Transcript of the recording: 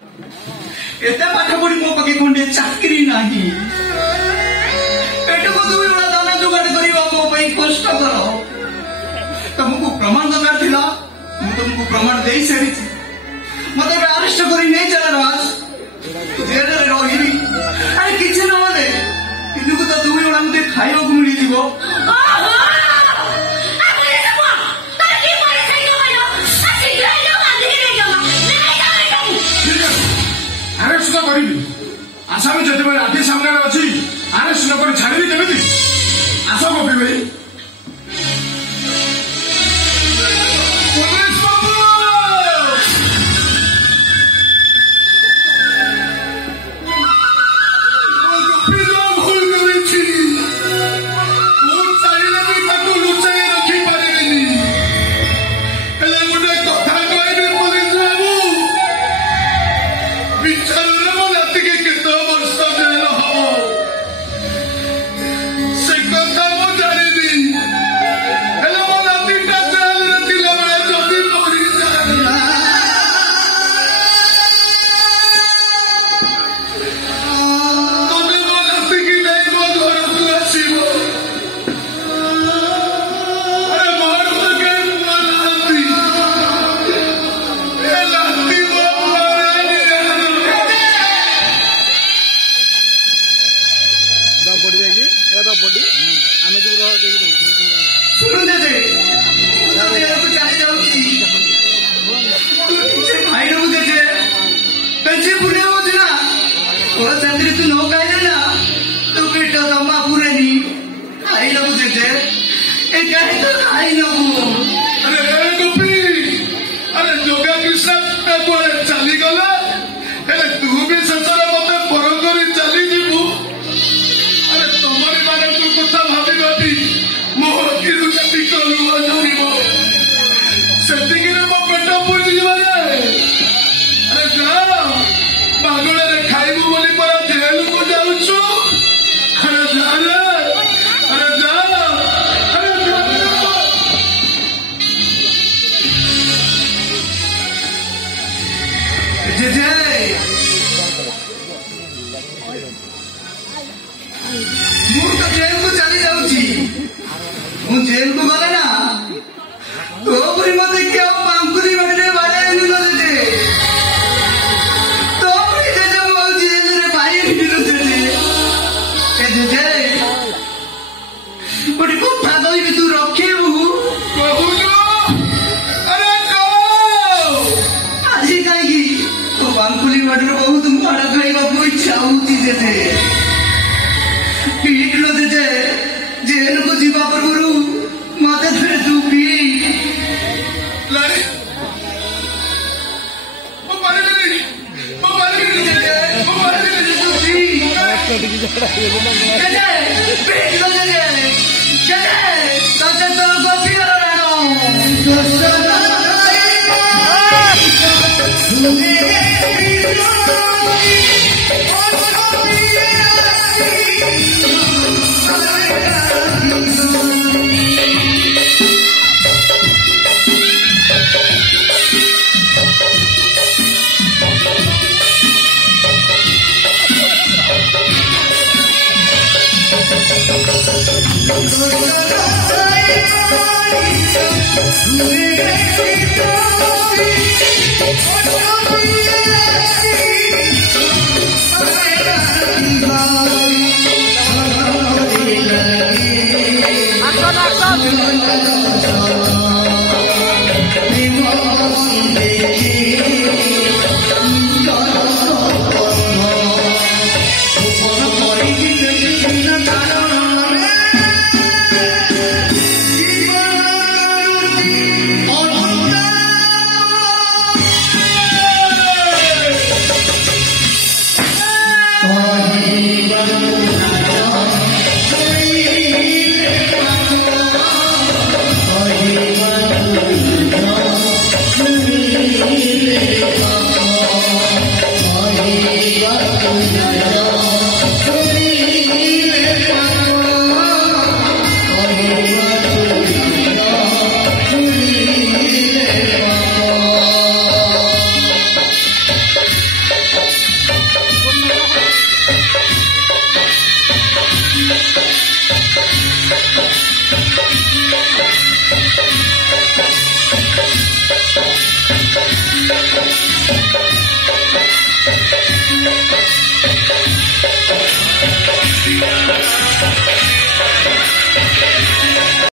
एते पाठ पढ़ी मो पके कोंडे चाकरी नाही पेट को दुई वाला दाना जुगाड़ करिवा मो पई कष्ट करो तुमको प्रमाण दरकार थिला मु तुमको प्रमाण देई सरी मते अरेस्ट करी नहीं चला राज जेल रे रहिली अरे किछ न होले इनको तो दुई वाला मते खाइबो को मिली दिबो आसामी जब राति सामने अच्छी आरेस्ट न कर छाड़ी केमी आस कपी भाई जेल को गले ना तो पूरी मत क्या पांकुरी बड़े बड़े निलो दे तो पूरी दे जब वो जेल रे भाई निलो दे के दे बड़ी को भागोई भी तू रखे वो कहू जो अरे को आज काई वो पांकुरी बड़े बहुत मारा खाइबा को इच्छा होती दे पीट लो दे जेल को जीवा पर गुरु माते फिर तू भी लड़े वो मारे नहीं तू भी पीट लो दे ताते तो गोपी रहनो